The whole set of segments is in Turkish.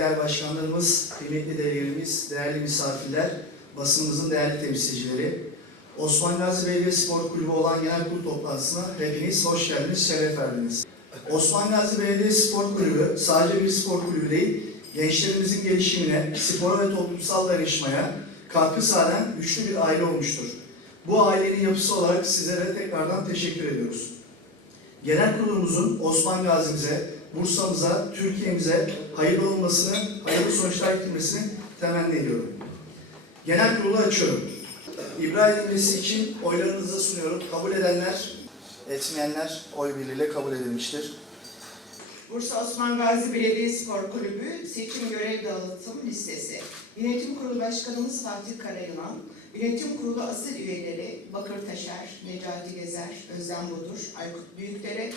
Başkanımız, kıymetli değerlerimiz, değerli misafirler, basınımızın değerli temsilcileri, Osman Gazi Belediye Spor Kulübü olan genel kurul toplantısına hepiniz hoş geldiniz, şeref verdiniz. Osman Gazi Belediye Spor Kulübü sadece bir spor kulübü değil, gençlerimizin gelişimine, spora ve toplumsal dayanışmaya katkı sağlayan güçlü bir aile olmuştur. Bu ailenin yapısı olarak sizlere tekrardan teşekkür ediyoruz. Genel kurulumuzun Osman Gazi'mize, Bursa'mıza, Türkiye'mize hayırlı olmasını, hayırlı sonuçlar getirmesini temenni ediyorum. Genel kurulu açıyorum. İbrahim edilmesi için oylarınızı sunuyorum. Kabul edenler, etmeyenler oy birliğiyle kabul edilmiştir. Bursa Osman Gazi Belediye Spor Kulübü seçim görev dağıtım listesi. Yönetim Kurulu Başkanımız Fatih Karayılan, Yönetim Kurulu asıl üyeleri Bakır Taşer, Necati Gezer, Özlem Budur, Aykut Büyükdere,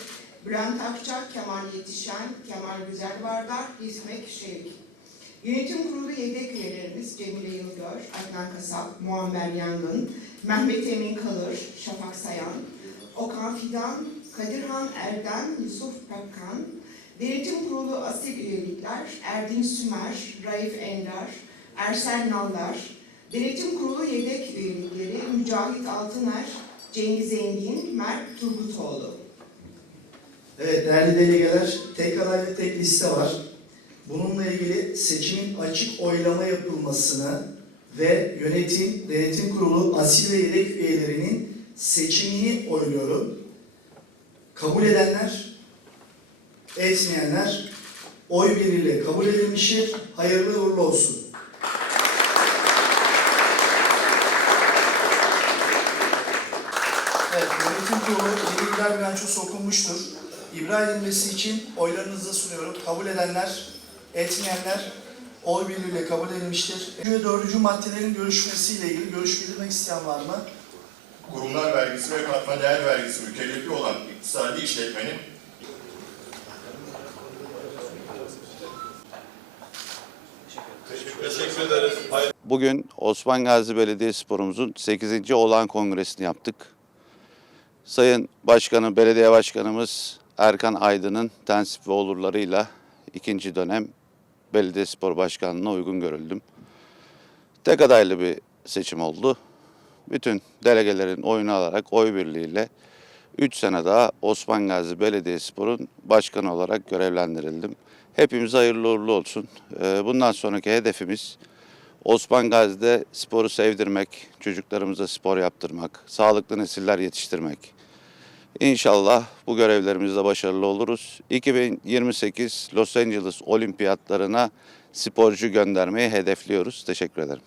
Bülent Akçak, Kemal Yetişen, Kemal Güzelvardar, İsmek Şevik. Yönetim Kurulu yedek üyelerimiz Cemile Yılgör, Adnan Kasap, Muammer Yangın, Mehmet Emin Kalır, Şafak Sayan, Okan Fidan, Kadirhan Erdem, Yusuf Pekkan, Denetim Kurulu asil üyelikler Erdin Sümer, Raif Ender, Ersel Nallar, Denetim Kurulu yedek üyelikleri Mücahit Altıner, Cengiz Engin, Mert Turgutoğlu. Evet değerli delegeler, tek aday tek liste var. Bununla ilgili seçimin açık oylama yapılmasını ve yönetim, denetim kurulu asil ve yedek üyelerinin seçimini oyluyorum. Kabul edenler, etmeyenler oy birliğiyle kabul edilmiştir. Hayırlı uğurlu olsun. Evet, yönetim kurulu yenilikler bilançosu okunmuştur. İbra edilmesi için oylarınızı sunuyorum. Kabul edenler, etmeyenler oy birliğiyle kabul edilmiştir. Üçüncü ve dördüncü maddelerin görüşmesiyle ilgili görüş bildirmek isteyen var mı? kurumlar vergisi ve katma değer vergisi mükellefi olan iktisadi işletmenin Teşekkür ederiz. Bugün Osman Gazi Belediyespor'umuzun 8. olağan kongresini yaptık. Sayın Başkanı, Belediye Başkanımız Erkan Aydın'ın tensip ve olurlarıyla ikinci dönem Belediyespor Başkanlığı'na uygun görüldüm. Tek adaylı bir seçim oldu. Bütün delegelerin oyunu alarak oy birliğiyle 3 sene daha Osman Gazi Belediyespor'un başkanı olarak görevlendirildim. Hepimize hayırlı uğurlu olsun. Ee, Bundan sonraki hedefimiz Osman Gazi'de sporu sevdirmek, çocuklarımıza spor yaptırmak, sağlıklı nesiller yetiştirmek. İnşallah bu görevlerimizde başarılı oluruz. 2028 Los Angeles Olimpiyatlarına sporcu göndermeyi hedefliyoruz. Teşekkür ederim.